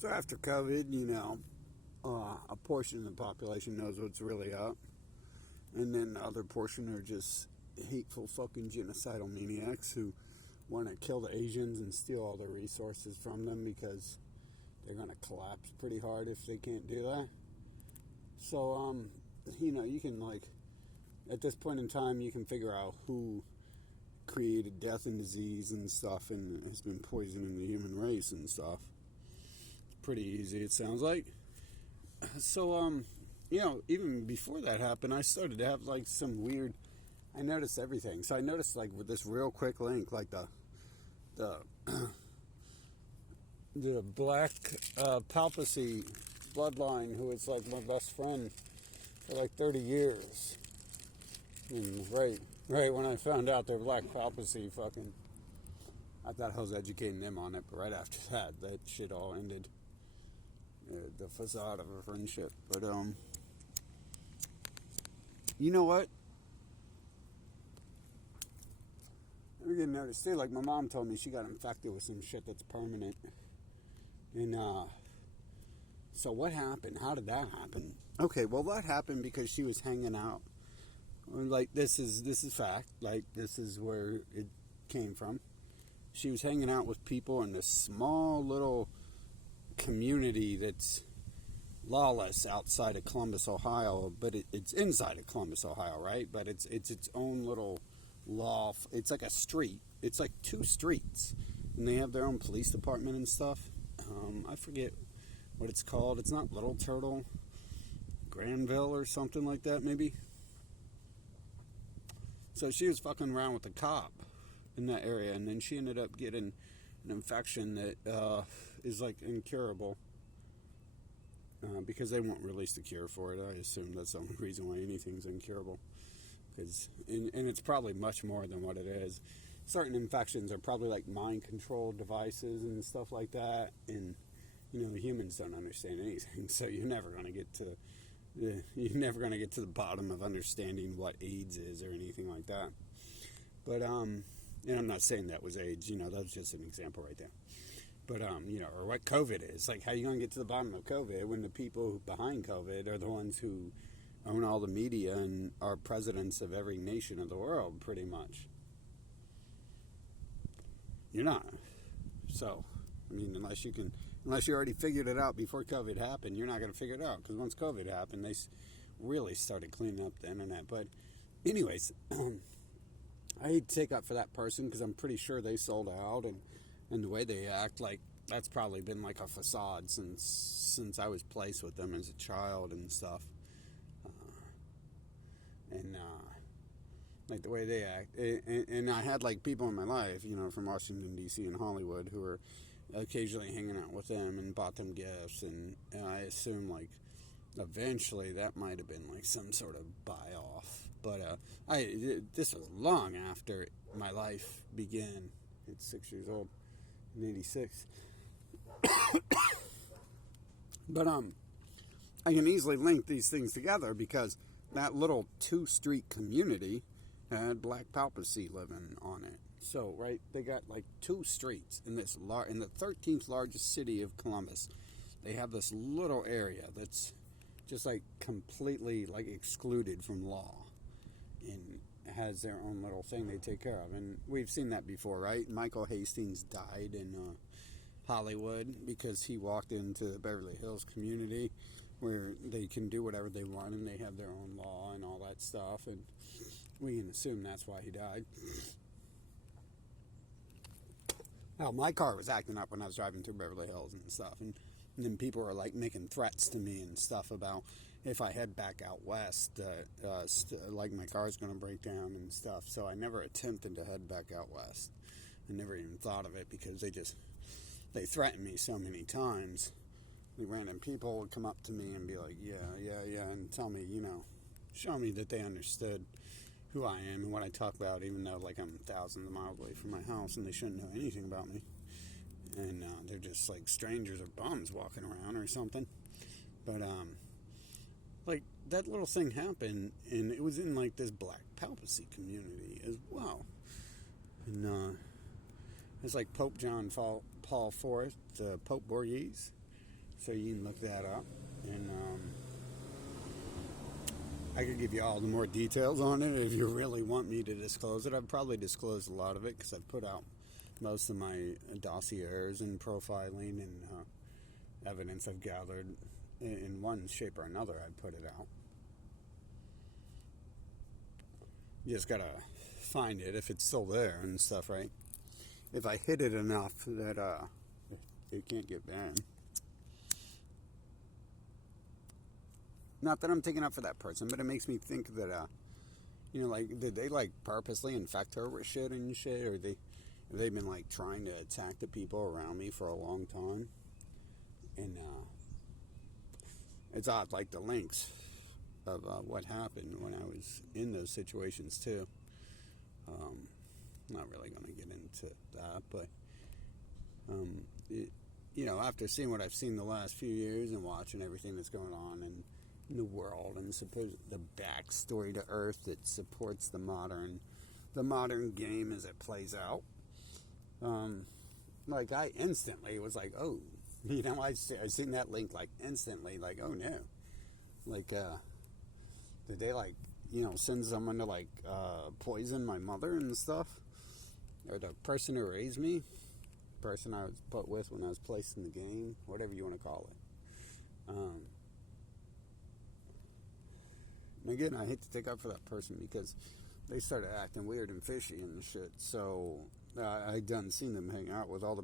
So after COVID, a portion of the population knows what's really up, and then the other portion are just hateful fucking genocidal maniacs who want to kill the Asians and steal all their resources from them because they're going to collapse pretty hard if they can't do that. So, you can, at this point in time, you can figure out who created death and disease and stuff and has been poisoning the human race and stuff. Pretty easy, it sounds like. So, even before that happened, I started to have, some weird... I noticed everything. So I noticed, with this real quick link, the black palpacy bloodline, who is, my best friend for, 30 years. And right when I found out they're black palpacy, I thought I was educating them on it, but right after that shit all ended. The facade of a friendship. But, you know what? I'm getting noticed too. My mom told me she got infected with some shit that's permanent. And, so what happened? How did that happen? Okay, well, that happened because she was hanging out. This is fact. This is where it came from. She was hanging out with people in this small little community that's lawless outside of Columbus, Ohio, but it's inside of Columbus, Ohio, right? But it's its own little law. It's like a street. It's like two streets, and they have their own police department and stuff. I forget what it's called. It's not Little Turtle, Granville or something like that, maybe. So she was fucking around with the cop in that area, and then she ended up getting an infection that is incurable because they won't release the cure for it. I assume that's the only reason why anything's incurable, and it's probably much more than what it is. Certain infections are probably mind control devices and stuff like that, and humans don't understand anything, so you're never going to get to the bottom of understanding what AIDS is or anything like that. But and I'm not saying that was AIDS, that's just an example right there. But, or what COVID is. How you going to get to the bottom of COVID when the people behind COVID are the ones who own all the media and are presidents of every nation of the world, pretty much? You're not. So, unless you already figured it out before COVID happened, you're not going to figure it out. Because once COVID happened, they really started cleaning up the internet. But anyways, I hate to take up for that person because I'm pretty sure they sold out, and the way they act, that's probably been a facade since I was placed with them as a child and stuff. The way they act. And I had people in my life, from Washington, D.C. and Hollywood who were occasionally hanging out with them and bought them gifts, and I assume eventually that might have been some sort of buy off. But this was long after my life began. It's 6 years old, in 86. But I can easily link these things together because that little two-street community had black palpacy living on it. So, right, they got two streets in the 13th largest city of Columbus. They have this little area that's just completely excluded from law, and has their own little thing they take care of. And we've seen that before, right? Michael Hastings died in Hollywood because he walked into the Beverly Hills community where they can do whatever they want and they have their own law and all that stuff, and we can assume that's why he died. Well, my car was acting up when I was driving through Beverly Hills and stuff, and then people were making threats to me and stuff about if I head back out west, my car's going to break down and stuff. So I never attempted to head back out west. I never even thought of it because they threatened me so many times. The random people would come up to me and be like, yeah, and tell me, show me that they understood who I am and what I talk about, even though I'm thousands of miles away from my house and they shouldn't know anything about me. And they're just strangers or bums walking around or something. But that little thing happened, and it was in this black palpacy community as well. And it's Pope John Paul IV, Pope Borghese. So you can look that up, and I could give you all the more details on it if you really want me to disclose it. I've probably disclosed a lot of it because I've put out most of my dossiers and profiling and evidence I've gathered in one shape or another. I put it out. You just gotta find it if it's still there and stuff, right? If I hid it enough that it can't get banned. Not that I'm taking up for that person, but it makes me think that, like, did they, like, purposely infect her with shit and shit? Or they've been, like, trying to attack the people around me for a long time? And, it's odd, like, the links of what happened when I was in those situations, too. Not really going to get into that, but, after seeing what I've seen the last few years and watching everything that's going on and in the world and the backstory to Earth that supports the modern game as it plays out. Like I instantly was like, oh, I seen that link like instantly, like, oh no, like did they like send someone to like poison my mother and stuff, or the person who raised me, the person I was put with when I was placed in the game, whatever you want to call it. And again, I hate to take up for that person because they started acting weird and fishy and shit. So I done seen them hang out with all the